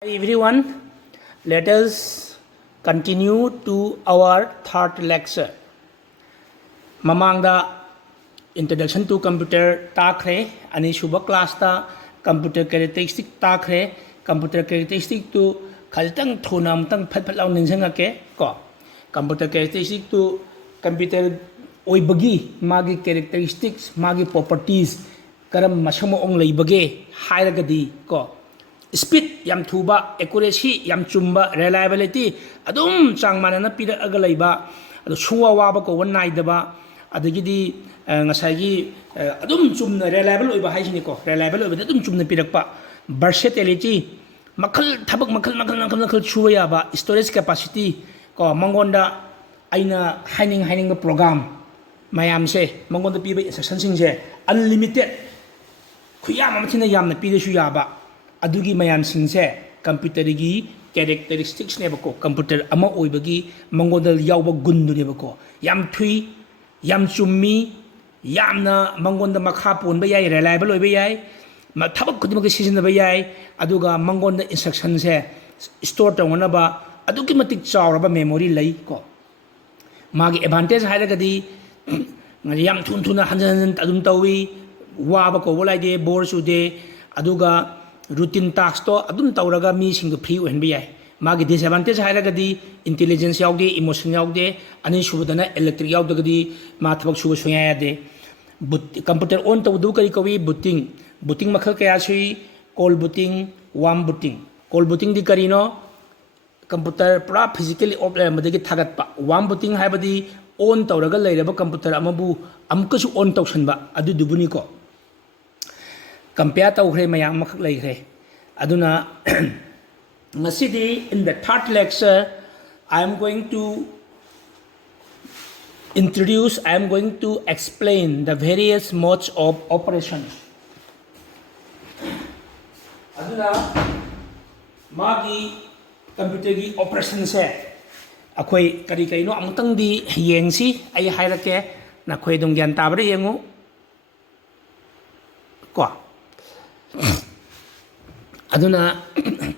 Hi everyone, let us continue to our third lecture. Mamangda introduction to computer takre ani suba class ta computer characteristic takre computer characteristic to khalitang thunam tang phat phat law ninsanga ke ko computer characteristic to computer oibagi magi characteristics magi properties karam masamo ong leibage hairagadi ko speed yam thuba accuracy yam chumba reliability adum chang manana pira aga leiba adu suwa waba ko wan nai daba adagidi ngasagi adum chumna reliable oiba haisini ko reliable oiba adum chumna pirakpa versatility makhal thabak makhal chuwa yaba storage capacity ko mangonda aina haining program mayam se mangonda piba instruction sing se unlimited khuyam amathina yamna pide su yaba adugi mayam singse computer gi characteristics ne bako computer ama oibagi mangodal yawba gundu ne bako yam thui yam chummi yamna mangonda makha pon ba yai reliable oiba yai ma thabak kudima gi season ba yai aduga mangonda instruction se store tawna ba adugi matik chawra ba memory lai ko magi advantage hairagadi yam thuna hanjan adum tawi wa ba ko bolai de bor su de aduga routine task to adum tawraga mi sing free ohen bi yai magi disadvantage hairagadi intelligence yaude emotion yaude ani subadana electric yaudagadi ma thabak suba soya yade computer on tawdu kari kawi booting makhal kaya sui call booting warm booting call booting di karino computer pra physically off madagi thagat pa warm booting haibadi on tawraga leiraba computer amabu amkasu on tawsanba adu dubuni ko compare tawkhre mayam makhak leikre aduna ngasidi in the third lecture I am going to explain the various modes of operation aduna magi computer gi operation se akhoi kari kaino amtang di yengsi ai hairake na khoi dong gyan tabra yengu ko aduna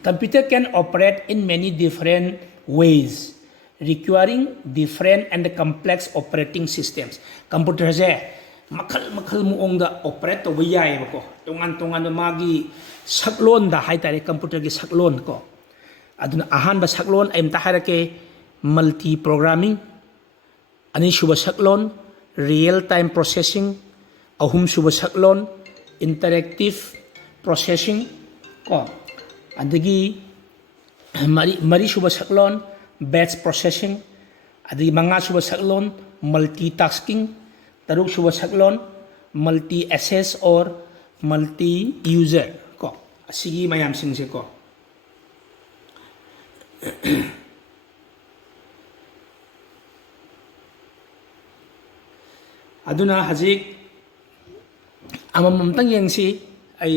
computer can operate in many different ways requiring different and complex operating systems computer je makhal muong da operate to yai ko tongan magi saklon da hai tare computer gi saklon ko aduna ahan ba saklon aim ta harake multi programming ani shuba saklon real time processing ahum shuba saklon interactive processing ko adagi mari suba saklon batch processing adagi manga suba saklon multitasking taruk suba saklon multi access or multi user ko asigi mayam singse ko aduna hajik amamamtang yengsi ay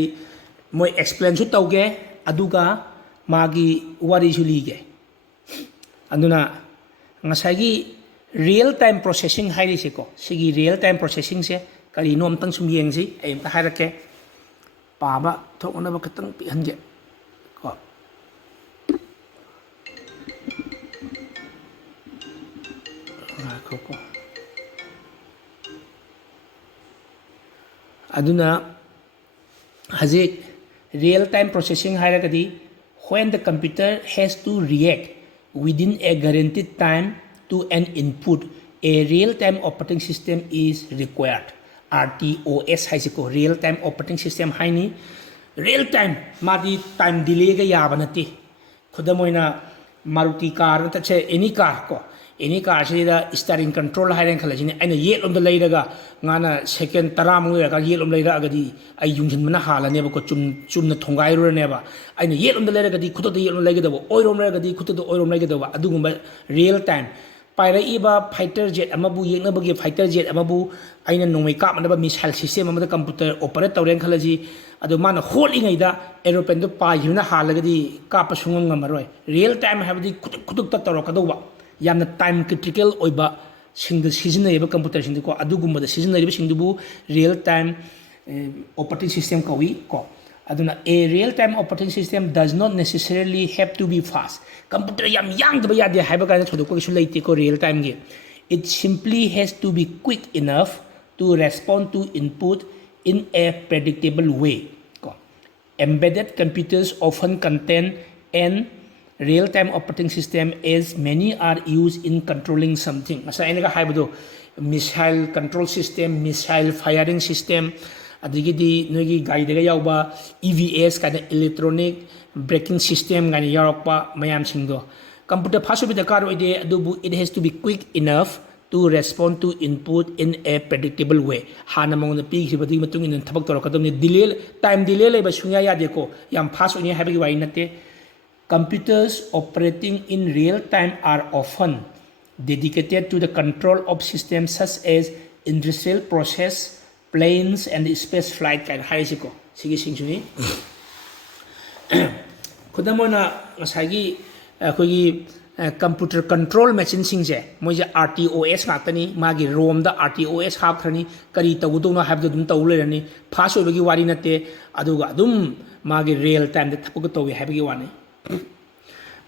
moi explain su tauge aduga magi wari su lige aduna ngasagi real time processing hairi se ko sigi real time processing se kali nom tang sum yengsi ay ta harake pa ba thokna ba katang pi hanje ko ko aduna hajik real time processing hairagadi when the computer has to react within a guaranteed time to an input a real time operating system is required RTOS haisiko real time operating system haini real time madi time delay ga yabanati khudamoina Maruti car ta che any car ko any car se da steering control hairen khalajini aina yet on the leiraga ngana second taramu ga yet on leira agadi ai yunghin mana halane ba ko chumna thongai ro ne ba aina yet on the leira gadi khuto yet on leiga da oirom leira gadi khuto oirom leiga da adugumba real time paira iba fighter jet amabu yekna bagi fighter jet amabu aina nongmai ka manaba missile system amada computer operate tawren khalaji adu mana holding da aeroplane do pa yuna halagadi ka pa sungam ngamaroi real time habdi khutuk ta taro kadoba yamna time critical oiba singda seasonable computer sing ko adugumba da seasonable sing dubu real time operating system kawi ko aduna a real time operating system does not necessarily have to be fast. Computer yam yang da ya de haiba ka thodu ko su leite ko real time ge. It simply has to be quick enough to respond to input in a predictable way. Embedded computers often contain an real-time operating system as many are used in controlling something. Asa aina ka haibado missile control system, missile firing system, adigi nogi guide ga yawba EVS kind electronic braking system kind yarakpa mayam singdo. Computer phasu bi dakar oide adubu it has to be quick enough to respond to input in a predictable way. Hana mong na pig sibati matung in tabak toro kadam ni delay time delay le ba sunya ya deko yam fast onya habi wa inate. Computers operating in real time are often dedicated to the control of systems such as industrial process, planes, and space flight kind haisiko. Sige singsungi. Kudamona ngasagi kogi computer control machine singse moja RTOS ngakani magi ROM da RTOS hapkhani kari tawudona habda dum tawlerani fast obagi wari nate aduga adum magi real time da thapuk tawi habagi wani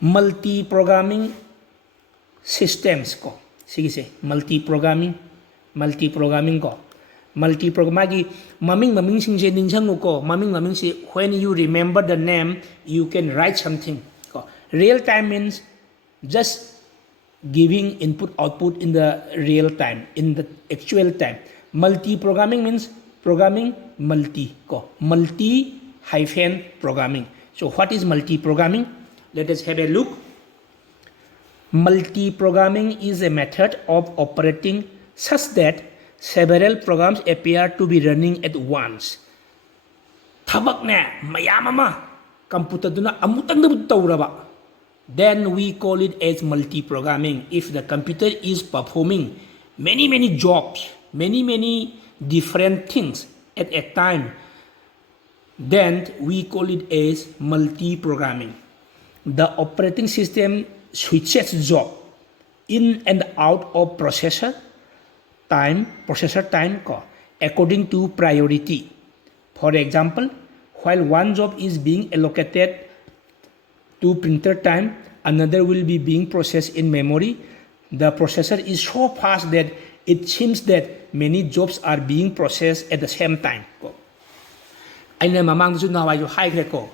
multi programming systems ko sige se multi programming ko multi programming maming singse ninjang ko maming se when you remember the name you can write something ko real time means just giving input output in the real time, in the actual time. Multi programming means programming multi hyphen programming. So what is multi programming? Let us have a look. Multi programming is a method of operating such that several programs appear to be running at once. Thabak na mayamama computer duna amutang na tauraba. Then we call it as multi-programming. If the computer is performing many jobs, many different things at a time, then we call it as multi-programming. The operating system switches job in and out of processor time according to priority. For example, while one job is being allocated to printer time, another will be being processed in memory. The processor is so fast that it seems that many jobs are being processed at the same time. Aina mamang su nawai ju hai ko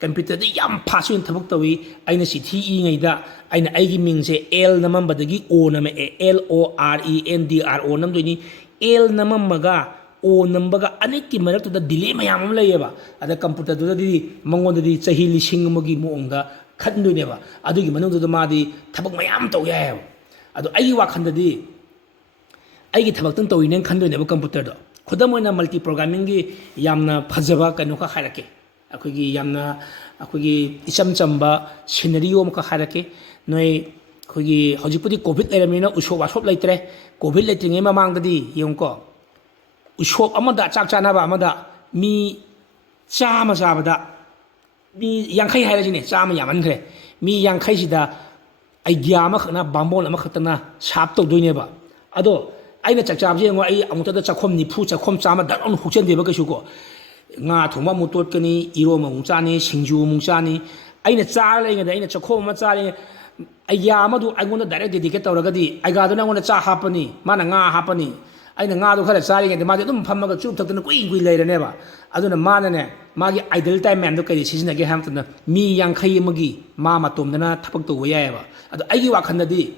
computer de yam fast in thabuk tawi aina si thi I ngai da aina ai gi ming se L namam badagi O nam e LORENDRO nam do ni L namam maga O number anik ki marak to the delay mayam layeba ada computer to the mangon di chahi lising magi moonga khandu neba adu gi manung to ma di thabak mayam to ya adu ai wa khanda di ai gi thabak tang to inen khandu neba computer do khodamoina multi programming gi yamna phajaba kanu ka kharake akoi gi yamna akoi gi icham chamba scenario ma ka kharake noi khoi gi hojipudi covid leramina usho wasop laitre covid laitinge mamang da di yongko ushop amada chak chanaba amada mi chama sabada mi yankai hairajine chama yamankhre mi yankai sida ai gyama khana bambol ama khatana sap to doineba ado aina chak chab je ngo ai amuta da chakhom ni phu chakhom chama da on hukchen deba ka shuko nga thoma mutot kani iro ma mungchani singju mungchani aina char le nga da aina chakhom ma chari ai yama du ai ngonda direct dedicate tawragadi ai ga do na ngonda cha hapani mana nga hapani aina nga do khara chari ngai magi dum phammaga chup thakna kui leiraneba aduna manane magi idle time man do kai sisina ge hamtana mi yankhai magi ma matomdana thapak to wayaba adu ai gi wakhanna di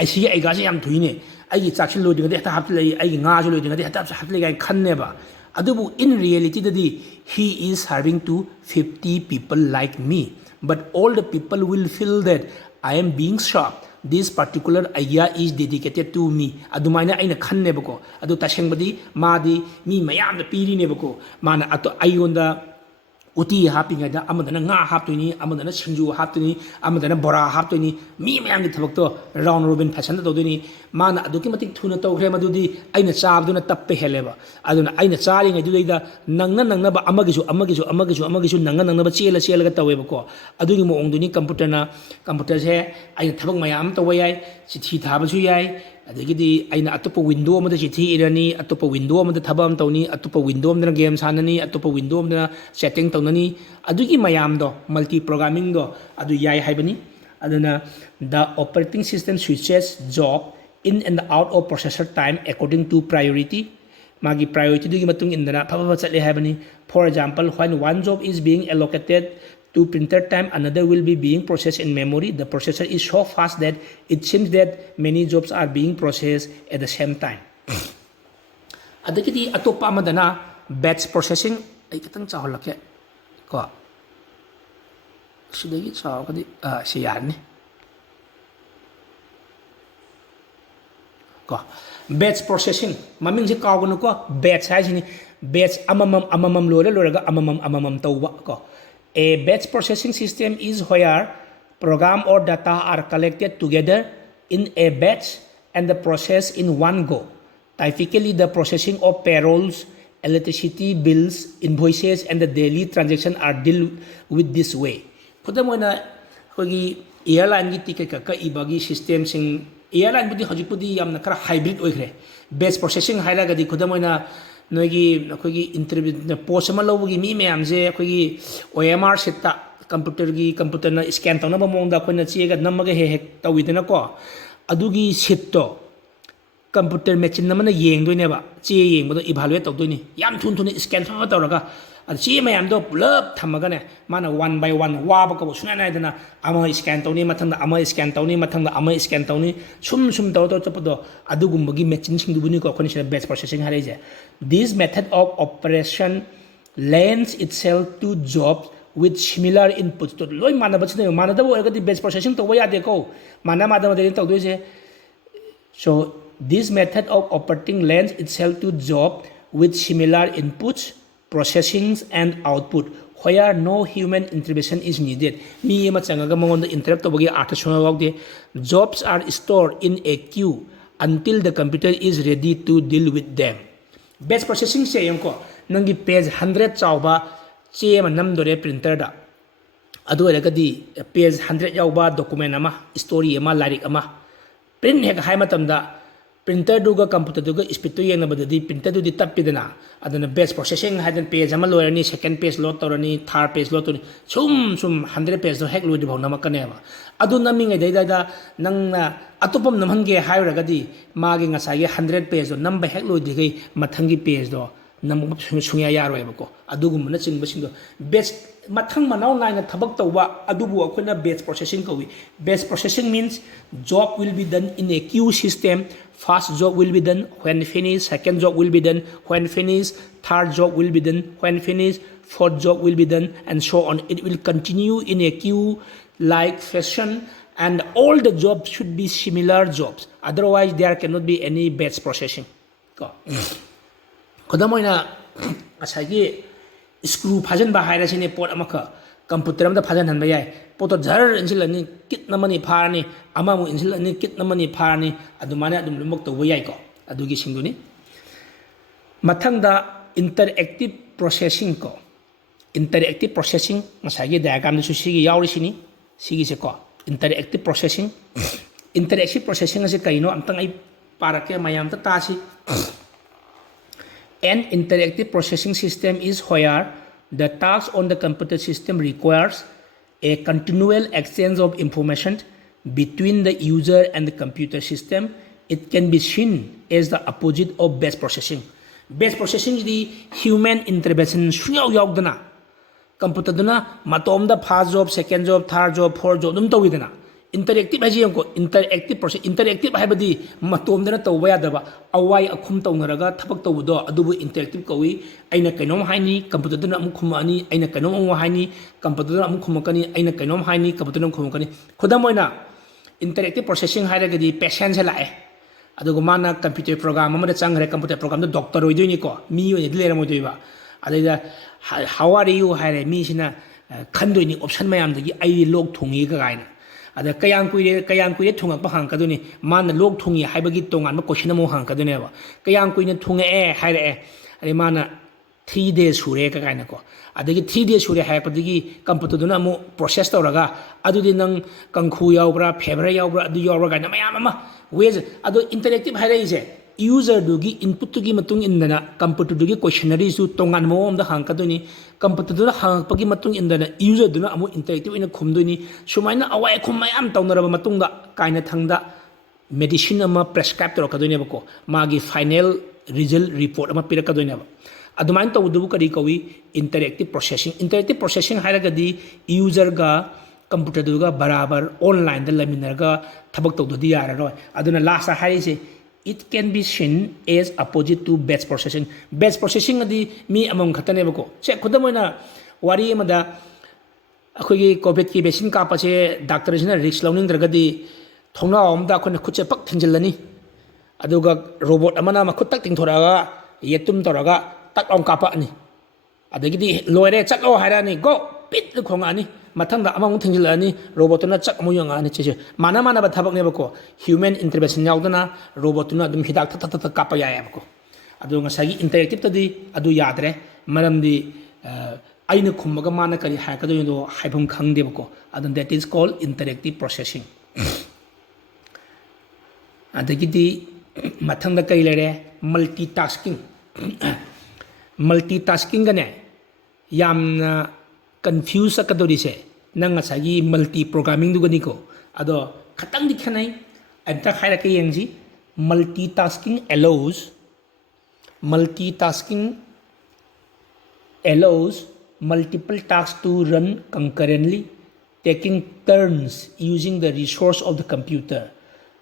ai si ai ga se yam thuine ai gi chaksin lo dinga de ta hap lei ai gi nga jo lo dinga de ta hap lei ga khanneba adubu in reality dadi he is serving to 50 people like me but all the people will feel that I am being served. This particular idea is dedicated to me. Adumaina aina khanne bako. Adu tashengbadi madi mi mayam da piri ne bako. Mana ato ayonda uti hapinga da amadana nga haptuni amadana singju haptuni amadana bora haptuni mi mayam di thabak to round robin fashion da doni mana aduki matik thuna tawkhre madudi aina chabduna tappe heleba aduna aina chari ngai duida nangna ba amagisu nangna ba chela ga tawe bako adugi mo ongduni computer se aina thabak mayam tawai ai chithi thaba su yai adagidi aina atopa window amada chithi irani atopa window amada thabam tawni atopa window amada game sanani atopa window amada setting tawnani adugi mayam do multi programming do adu yai haibani aduna the operating system switches job in and out of processor time according to priority magi priority dugi matung indana phaba chatle haibani for example when one job is being allocated to printer time another will be being processed in memory the processor is so fast that it seems that many jobs are being processed at the same time adagidi atopa amadana batch processing ay kitang chaholake ko sidagi chawkadi si yarni ko batch processing maming si kawgono ko batch haisini batch amamam loraga amamam tawba ko a batch processing system is where program or data are collected together in a batch and the process in one go typically the processing of payrolls electricity bills invoices and the daily transaction are dealt with this way khudamona hogi airline gi ticket ka ibagi system sing airline budi hajipudi yamna kara hybrid oigre batch processing hairaga di khudamona noigi akogi interview post ama lawgi mi meyam je akogi OMR sita computer na scan tawna ba mongda koina chiega namaga he tawidena ko adugi sit to computer machine namana yengdoi ba che yengbodo evaluate tawdoi yam thun thun scan fa tawraga chi mayam do pulap thamaga ne mana one by one waba ka suna na dana ama scan tawni mathangda ama scan tawni mathangda ama scan tawni sum taw chapado adugumbagi machine sing dubuni ko khoni batch processing hareje this method of operation lends itself to jobs with similar inputs to loi manaba chine manada bo ergadi batch processing to ya de ko mana de tawdoi je so this method of operating lends itself to jobs with similar inputs processings and output where no human intervention is needed mi ma changaga mangonda interrupt tobagi artificial wagde jobs are stored in a queue until the computer is ready to deal with them batch processing se yamko nangi page 100 chawba che ma namdore printer da adu eragadi page 100 yawba document ama story ama lyric ama print hek hai matamda printer duga computer duga speed to yeng na badadi printer du di tapidana adana batch processing hadan page ama loirani second page load torani third page load torani sum 100 page do hek load bhaw namakane ba adu namingai dai nangna atopam namhange hairagadi magi ngasai 100 page do number hek load digai mathangi page do nam sunya yaroi ba ko adugumna chingba singdo batch mathang manau naina thabak tawba adubu akhona batch processing kawi batch processing means job will be done in a queue system first job will be done when finished second job will be done when finished third job will be done when finished fourth job will be done and so on it will continue in a queue like fashion and all the jobs should be similar jobs otherwise there cannot be any batch processing ko kodamoina asagi screw phajan ba haira sine pot amaka computer amda phajan han ba yai poto jar insil ani kit namani pharani ama mu insil ani kit namani pharani adumana adum lumok to yai ko adugi singuni mathangda interactive processing ko interactive processing masagi diagram su sigi yauri sini sigi se ko interactive processing ase kaino amtang ai parake mayam ta tasi an interactive processing system is where the task on the computer system requires a continual exchange of information between the user and the computer system. It can be seen as the opposite of batch processing. Batch processing is the human intervention. Computer duna matomda first job, second job, third job, fourth job dum tawidana. Interactive haji ko interactive process interactive haibadi matomdana tawba yadaba awai akhum tawnaraga thabak tawdo adubu interactive kawi aina kainom haini computer dana amu khumani aina kainom amu haini computer dana amu khumakani aina kainom haini computer dana khumakani khodamoina interactive processing hairagadi patient lae adugo mana computer program amada changre computer program da doctor oidoini ko mi oi dilera moidoiba adaida how are you haire mi sina khandoini option mayam dagi ai log thungi ga gaina ada kayang kuire thungak pa hang kaduni man log thungi haibagi tongan ma question mo hang kadune ba kayang kuine thunga e haire e ari mana 3 days sure ka kaina ko adagi 3 days sure ha padigi computer duna amu process tawraga adudi nang kangkhu yaubra fever yaubra adu yaubra kaina mayam ama ways adu interactive haira ise user dugi input tugi matung indana computer dugi questionnaire su tongan mo om da hang kaduni computer duna hang pagi matung indana user duna amu interactive ina khumduni sumaina awai khum mayam tawnaraba matung da kaina thangda medicine ama prescribe to kaduni bako magi final result report ama pirakaduni ba adumai tawdubu kari kawi interactive processing hairagadi user ga computer duga barabar online da laminarga thabak tawdudi yararoi aduna last harise it can be seen as opposite to batch processing adi mi among khatane bako che khudamoina wari amada akhoi covid ki vaccine ka pache doctor jina risk learning dragadi thongna amda khone khutche pak thinjilani aduga robot amana ma khut tak tingthoraga yetum toraga tak ong kapa ni adagidi loire chatlo hairani go pit khonga ni mathangda amang thingjil ani robot na chak mu yanga ni che mana ba thabak ne bako human intervention yaudana robot na dum hidak ta kapa ya bako adu ngasagi interactive tadi adu yadre maramdi aina khummaga mana kari ha ka do haibum khangde bako adu that is called interactive processing adagidi mathangda kai lere multitasking gane yamna confuse akadori se nang asagi multi programming du gani ko ado khatang di khanai anta khaira ke yengji multitasking allows multiple tasks to run concurrently taking turns using the resource of the computer.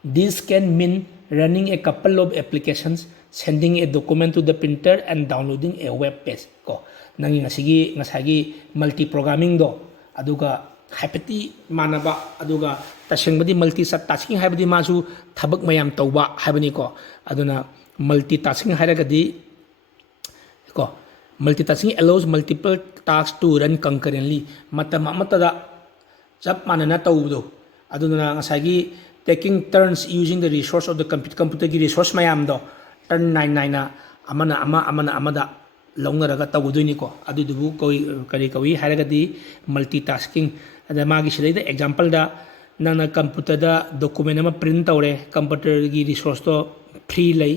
This can mean running a couple of applications, sending a document to the printer and downloading a web page ko nangi ngasagi multi programming do aduga haipati manaba aduga tashengbadi multitasking haibadi masu thabak mayam tawba haibani ko aduna multitasking hairagadi ko multitasking allows multiple tasks to run concurrently matada jab manana tawdo aduna ngasagi taking turns using the resource of the computer gi resource mayam do turn 99 na amada launaraga tawduni ko adudubu kari kawi haragadi multitasking ada magi sidai da example da nana computer da document ama print tawre computer gi resource to free lay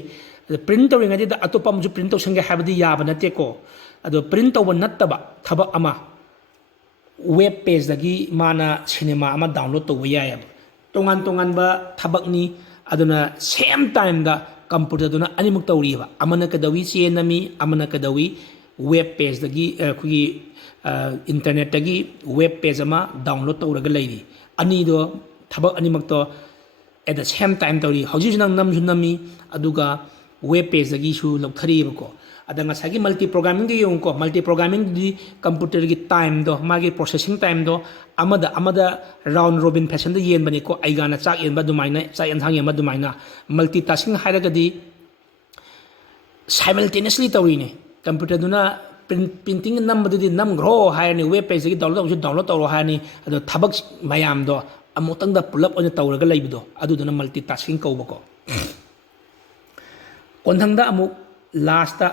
print tawre ngadi da atopa mu print taw sange habadi yaba nate ko ado print taw nattaba thaba ama web page dagi mana cinema ama download to yaya tongan ba thabak ni aduna same time da computer duna animuk tawriba amana kadawi chenami amana kadawi web page dagi kugi internet dagi web page ama download tawraga leiri ani do thabak animak to at the same time tawri hauji nang namju nami aduga web page dagi su lokthari ko adanga sagi multi programming gi yong ko multi programming di computer gi time do magi processing time do amada round robin fashion da yen bani ko aigana chak yen ba dumaina chak yen thang yen ba dumaina multitasking hairagadi simultaneously tawine computer duna printing number di nam gro hairni web page gi download tawro hairni ado thabak mayam do amotang da pull up on tawraga leibido adu duna multitasking ko bako konthang da amu last da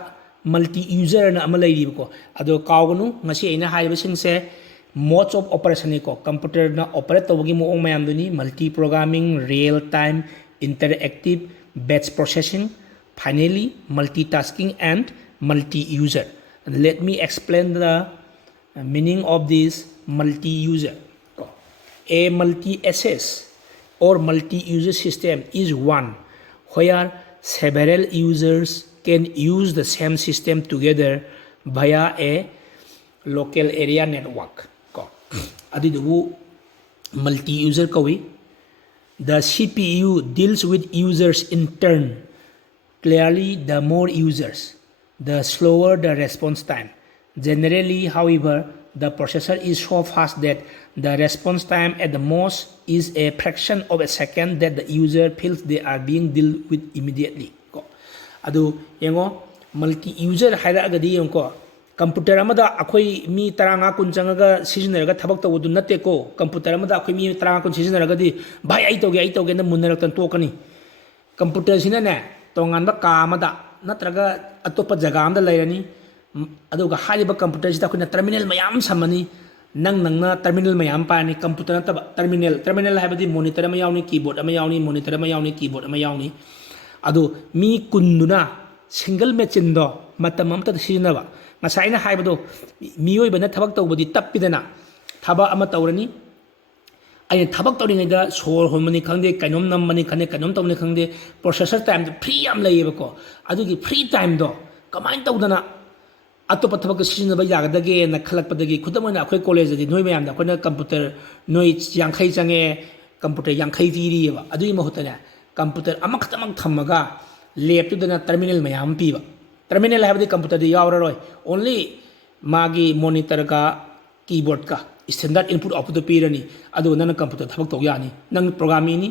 multi user na ama leiri ko ado kawgunu ngasi ina haiba singse modes of operation ko computer na operate tawgi mo mayam duni multi programming real time interactive batch processing finally multitasking and multi user let me explain the meaning of this multi user a multi access or multi user system is one where several users can use the same system together via a local area network. Adidu multi-user kawi. The CPU deals with users in turn. Clearly, the more users, the slower the response time. Generally, however, the processor is so fast that the response time at the most is a fraction of a second that the user feels they are being dealt with immediately. Adu yengo multi user hairagadi yengo computer amada akhoi mi taranga kun changaga seasoneraga thabak tawdu natte ko computer amada akhoi mi taranga kun seasoneraga di bhai ai toge na munnarak tan tokani computer sina ne tongan ba ka amada natraga atopa jaga amda lairani aduga hariba computer sida kuna terminal mayam samani nang terminal mayam pani computer na terminal haibadi monitor ama yauni keyboard ama yauni monitor ama yauni keyboard ama yauni adu mi kunduna single machine do matam amta sijinaba ngasai na haibado miyoi bana thabak tawbadi tappidana thaba ama tawrani ai thabak tawringaida sor homani khangde kainom nammani khane kainom tawni khangde processor time free am layeba ko adugi free time do kamain tawdana atop thabak sijinaba yagadage na khalakpadagi khudamana akhoi college di noi mayam da khona computer noi yangkhai change computer yangkhai tiri ba adui mahutana computer amakhatamang thamaga lab tu dana terminal mayam pi ba terminal habdi computer di yawraroi only magi monitor ka keyboard ka standard input output pirani adu nana computer thabak to yani nang programming ni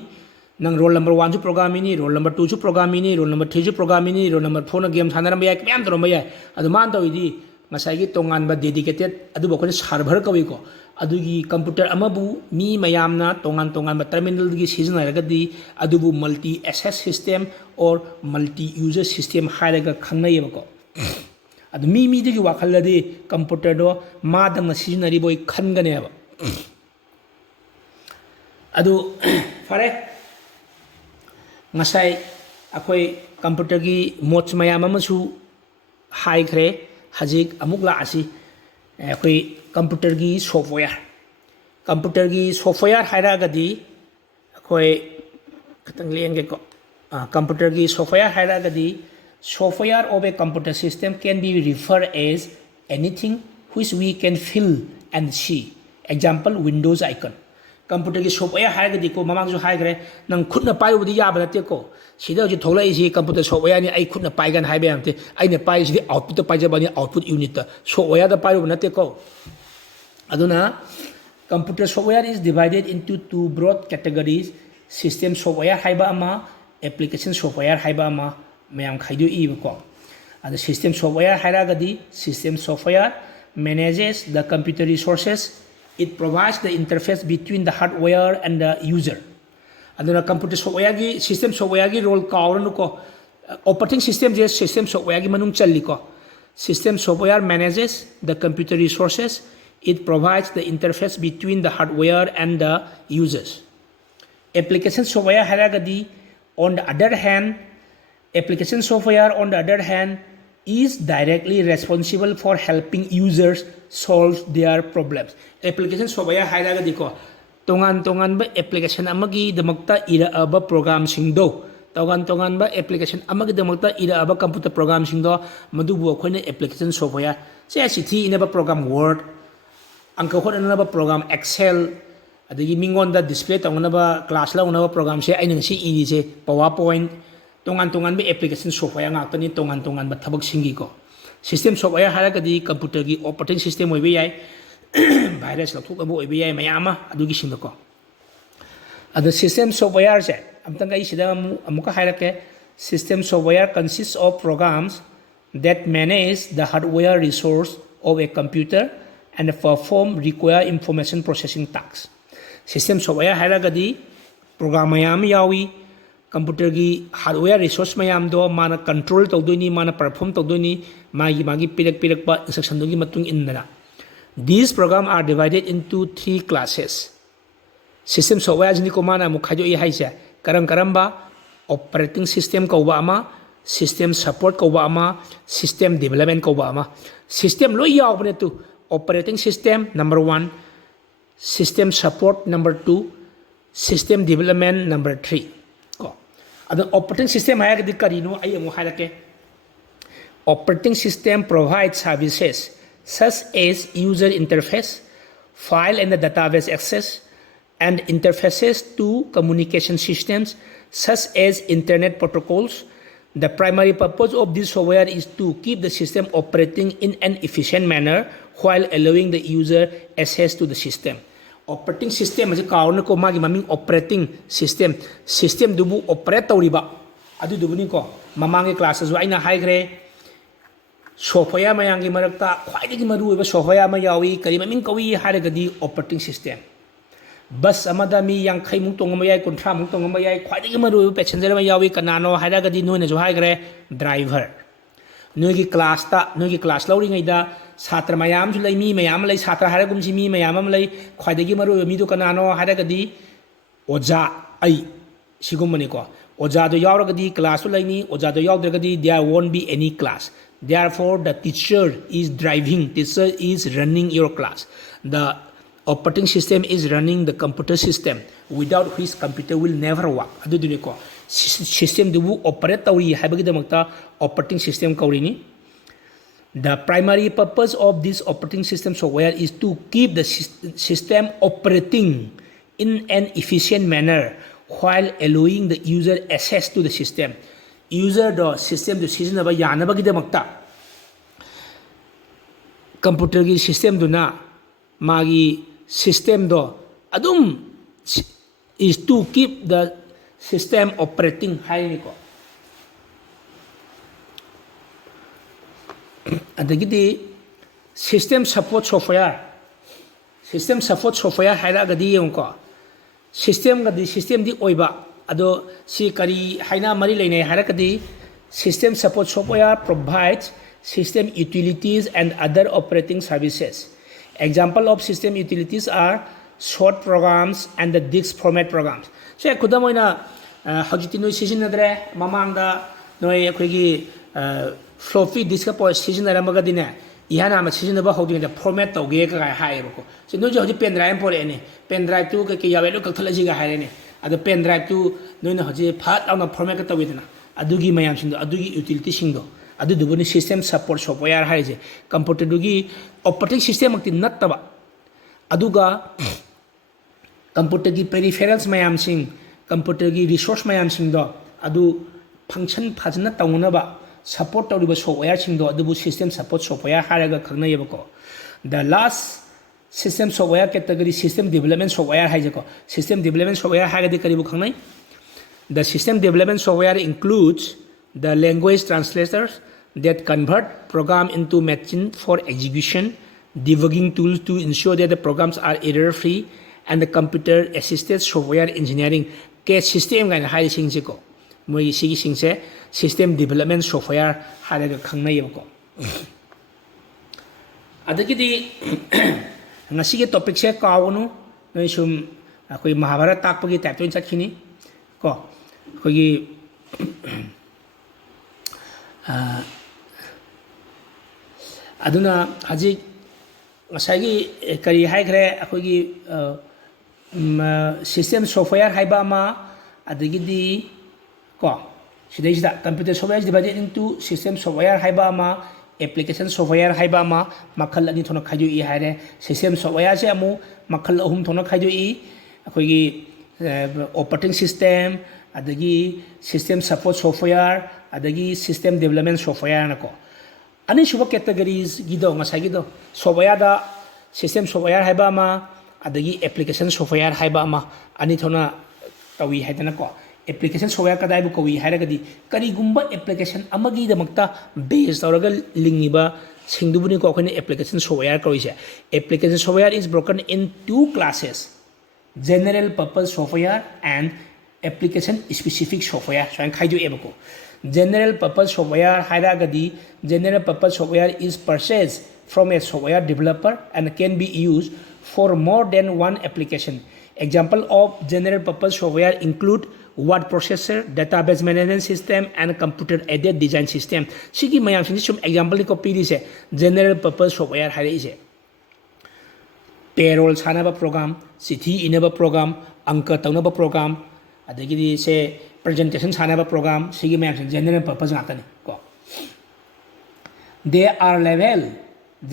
nang roll number 1 ju programming ni roll number 2 ju programming ni roll number 3 ju programming ni roll number 4 na game thanar ma yak myam to ma yak adu man to idi ngasai gi tongan ba dedicated adu ba ko server ka wi ko adu gi computer amabu mi mayam na tongan ba terminal gi season ra ga di adu bu multi access system or multi user system hairaga khangnai ba ko adu mi digi wakhaladi computer do ma dang na seasonary boy khangane ba adu fare ngasai akhoi computer gi mods mayam amasu hai khre hajik amuk la asi akhoi computer gi software haira ga di akhoi khatang lenge ko computer gi software haira ga di software of a computer system can be referred as anything which we can feel and see. Example, Windows icon. Computer ki software haira di ko mamang jo haigre nang khutna pai udi ya ba te ko sida ji thola isi computer software ni ai khutna pai gan haibe amte ai ne pai si output ta pai ja bani output unit ta software da pai na te ko aduna computer software is divided into two broad categories: system software haiba ama, application software haiba ama. Mayam khaidu I ko and the system software hairagadi system software manages the computer resources. It provides the interface between the hardware and the user. Aduna computer software gi system software gi role kauranu ko operating system je system software gi manung challi ko system software manages the computer resources. It provides the interface between the hardware and the users. Application software hairagadi on the other hand is directly responsible for helping users solve their problems. Application software hairagadi ko tongan ba application amagi damakta ira aba program singdo tongan ba application amagi damakta ira aba computer program singdo madubu khoine application software se asithi inaba program word angka khona ba program excel adagi mingon da display tongna ba class la unaba program se aina si ini se powerpoint tongan ba application software ngakani tongan ba thabak singi ko system software haragadi computer gi operating system oi be yai virus la thuk abo oi be yai mayama adugi sing ko adu system software se amtanga I sida amuka hairake system software consists of programs that manage the hardware resource of a computer and perform required information processing tasks. System software haragadi program mayam yawi computer gi hardware resource mayam do mana control tawdoni mana perform tawdoni magi pirak ba instruction do gi matung inna. These programs are divided into three classes. System software jini ko mana mukhajo I haisa karamba operating system ko ba ama, system support ko ba ama, system development ko ba ama. System lo yaw bane tu operating system number 1, system support number 2, system development number 3. The operating system operating system provides services such as user interface, file and the database access, and interfaces to communication systems such as internet protocols. The primary purpose of this software is to keep the system operating in an efficient manner while allowing the user access to the system. Operating system is called operating system dubu operate tawriba adu dubu ni ko mamangi classes wa ina high grade software mayangi marakta khwaidagi maru ba software ma yawi kari mamin kawi haragadi operating system bus amada mi yang khai mung tong ma yai kontra mung tong ma yai khwaidagi maru passenger ma yawi kanano haragadi no na jo high grade driver नोगी class लौरीङैदा सात्र मयाम लई मी मयाम लई Sartre हारगुमसी मी मयाम अम लई ख्वाइदगी मरु मीदो कनानो हारगदी ओजा आई सिगुमनिको ओजादो यावरगदी क्लास लईनी ओजादो यावद्रगदी there won't be any class therefore the teacher is running your class the operating system is running the computer system without which computer will never work aduduniko system dubu operate tawri haibagidamata operating system kaurini the primary purpose of this operating system software is to keep the system operating in an efficient manner while allowing the user access to the system user do system do sizinaba yanabagidamata computer gi system do na magi system do adum is to keep the system operating hainiko adagidi system support software hairagadi yonko system gadi system di oiba ado si kari haina mari leinai harakadi system support software provides system utilities and other operating services example of system utilities are short programs and the disk format programs so kudamoina hajiti noi sizinadre mamangda noi akoigi floppy disk po sizinaramagadine ihana ma sizinaba hodinga format tawge ka haibako so no joji pen drive por ene pen drive tu ka yawe lo kakthalaji ga hairene ado pen drive tu noina hoji phat awna format ka tawidana adugi mayam sindo adugi utility sindo adu dubuni system support software haije computer dugi operating system akti nattaba aduga computer gi peripherals mayam sing computer gi resource mayam sing do adu function phajna tawnaba support tawriba software sing do adubu system support software haraga khagnayebako the last system software category system development software haijeko system development software hagadi karibu khangnai the system development software includes the language translators that convert program into machine for execution debugging tools to ensure that the programs are error free and the computer assisted software engineering ke system gain hai singchiko moi sigi singse system development software haraga khangnayebako adagidi ngasige topic se kaunu noi sum akoi mahabharat takpagi type to chakini ko kogi aduna haji ngasagi kari hai khre akogi system software haiba ma adagidi ko sidai computer software is divided into system software haiba ma application software haiba ma makhal ani thona khaju I haire system software se amu makhal ahum thona khaju I akogi operating system adagi system support software adagi system development software nako ani shuba categories gido ngasai gido software da system software haiba ma adagi application software haiba ma ani thona tawi haidana ko application software kadai bu kowi hairagadi kari gumba application amagi damakta base tawraga lingiba singdubuni ko khone application software koise application software is broken in two classes general purpose software and application specific software so an khaidu ebako general purpose software hairagadi general purpose software is purchased from a software developer and can be used for more than one application example of general purpose software include word processor database management system and computer aided design system sigi mayam sin sum example ko pidi se general purpose software haire ise payroll sanaba program cithi inaba program anka tawnaba program adagidi se presentation sanaba program sigi mayam sin general purpose ngatani ko they are level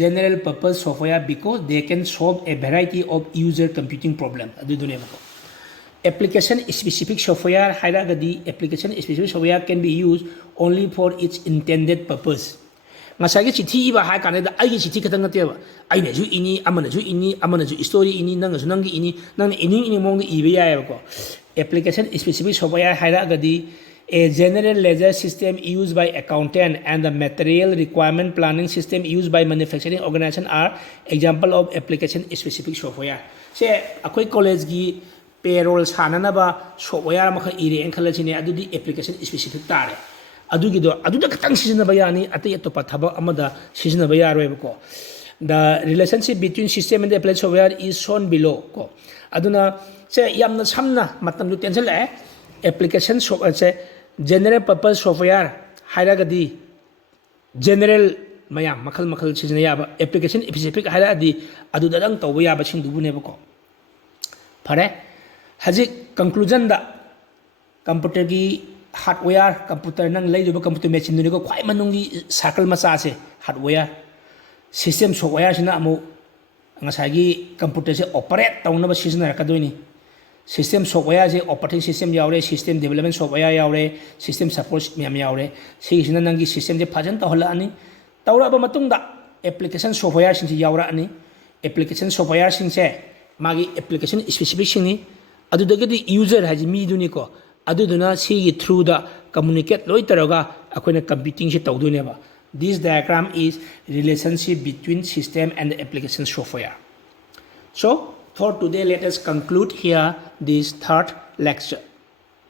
general purpose software because they can solve a variety of user computing problems adu duneba ko application specific software hairagadi application specific software can be used only for its intended purpose ngasagi chithi iba ha kanada ai chithi katang nateba ai ne ju ini amana ju story ini nang ju nangi ini nang ini mong ibe ya ko application specific software hairagadi a general ledger system used by accountant and the material requirement planning system used by manufacturing organization are example of application specific software se akoi college gi payroll sananaba software makha ire en khalachine adudi application specific tare ꯑꯗꯨꯒꯤꯗꯣ ꯑꯗꯨꯗ ꯈꯛꯇꯪ ꯁꯤꯖꯤꯟꯅꯕ ꯌꯥꯅꯤ ꯑꯇꯩ ꯑꯇꯣꯞꯄ ꯊꯕꯛ ꯑꯃꯗ ꯁꯤꯖꯤꯟꯅꯕ ꯌꯥꯔꯣꯏꯕꯀꯣ the relationship between system and the applied software is shown below ꯀꯣ ꯑꯗꯨꯅ ꯁꯦ ꯌꯥꯝꯅ ꯁꯝꯅ ꯃꯇꯝꯗꯨ ꯇꯦꯟꯁꯤꯜꯂꯛꯑꯦ application ꯁꯦ general purpose software ꯍꯥꯏꯔꯒꯗꯤ general ꯃꯌꯥꯝ ꯃꯈꯜ ꯃꯈꯜ ꯁꯤꯖꯤꯟꯅ ꯌꯥꯕ application specific ꯍꯥꯏꯔꯛꯑꯗꯤ ꯑꯗꯨꯗꯪ ꯇꯧꯕ ꯌꯥꯕꯁꯤꯡꯗꯨꯕꯨꯅꯦꯕꯀꯣ ꯐꯔꯦ ꯍꯧꯖꯤꯛ ꯀꯟꯀ꯭ꯂꯨꯖꯟꯗ ꯀꯝꯄ꯭ꯌꯨꯇꯔꯒꯤ ꯍꯥꯔꯗꯋꯦꯌꯔ ꯀꯝꯄ꯭ꯌꯨꯇꯔ ꯅꯪ ꯂꯩꯔꯤꯕ ꯀꯝꯄ꯭ꯌꯨꯇꯔ ꯃꯦꯆꯤꯟꯗꯨꯅꯤꯀꯣ ꯈ꯭ꯋꯥꯏ ꯃꯅꯨꯡꯒꯤ ꯁꯥꯔꯀꯜ ꯃꯆꯥꯁꯦ ꯍꯥꯔꯗꯋꯦꯌꯔ ꯁꯤꯁꯇꯦꯝ ꯁꯣꯐꯋꯦꯌꯔꯁꯤꯅ ꯑꯃꯨꯛ ꯉꯁꯥꯏꯒꯤ ꯀꯝꯄ꯭ꯌꯨꯇꯔꯁꯦ ꯑꯣꯄꯔꯦꯠ ꯇꯧꯅꯕ ꯁꯤꯖꯤꯟꯅꯔꯛꯀꯗꯣꯏꯅꯤ ꯁꯤꯁꯇꯦꯝ ꯁꯣꯐꯋꯦꯌꯔꯁꯦ ꯑꯣꯄꯔꯦꯇꯤꯡ ꯁꯤꯁꯇꯦꯝ ꯌꯥꯎꯔꯦ ꯁꯤꯁꯇꯦꯝ ꯗꯦꯕꯂꯞꯃꯦꯟ ꯁꯣꯐꯋꯦꯌꯔ ꯌꯥꯎꯔꯦ ꯁꯤꯁꯇꯦꯝ ꯁꯄꯣꯔꯠ ꯃꯌꯥꯝ ꯌꯥꯎꯔꯦ ꯁꯤꯒꯤꯁꯤꯅ ꯅꯪꯒꯤ ꯁꯤꯁꯇꯦꯝꯁꯦ ꯐꯖꯅ ꯇꯧꯍꯜꯂꯛꯑꯅꯤ ꯇꯧꯔꯛꯑꯕ ꯃꯇꯨꯡꯗ ꯑꯦꯄ꯭ꯂꯤꯀꯦꯁꯟ ꯁꯣꯐꯋꯦꯌꯔꯁꯤꯡꯁꯤ ꯌꯥꯎꯔꯛꯑꯅꯤ ꯑꯦꯄ꯭ꯂꯤꯀꯦꯁꯟ ꯁꯣꯐꯋꯦꯌꯔꯁꯤꯡꯁꯦ ꯃꯥꯒꯤ ꯑꯦꯄ꯭ꯂꯤꯀꯦꯁꯟ ꯁ꯭ꯄꯦꯁꯤꯐꯤꯛꯁꯤꯡꯅꯤ ꯑꯗꯨꯗꯒꯤꯗꯤ ꯌꯨꯖꯔ ꯍꯥꯏꯁꯤ ꯃꯤꯗꯨꯅꯤꯀꯣ ꯑꯗꯨꯗꯨꯅ ꯁꯤꯒꯤ ꯊ꯭ꯔꯨꯗ ꯀꯝꯃꯨꯅꯤꯀꯦꯠ ꯂꯣꯏ ꯇꯧꯔꯒ ꯑꯩꯈꯣꯏꯅ ꯀꯝꯄ꯭ꯌꯨꯇꯤꯡꯁꯦ ꯇꯧꯗꯣꯏꯅꯦꯕ this diagram is relationship between system and the application software. So for today let us conclude here this third lecture.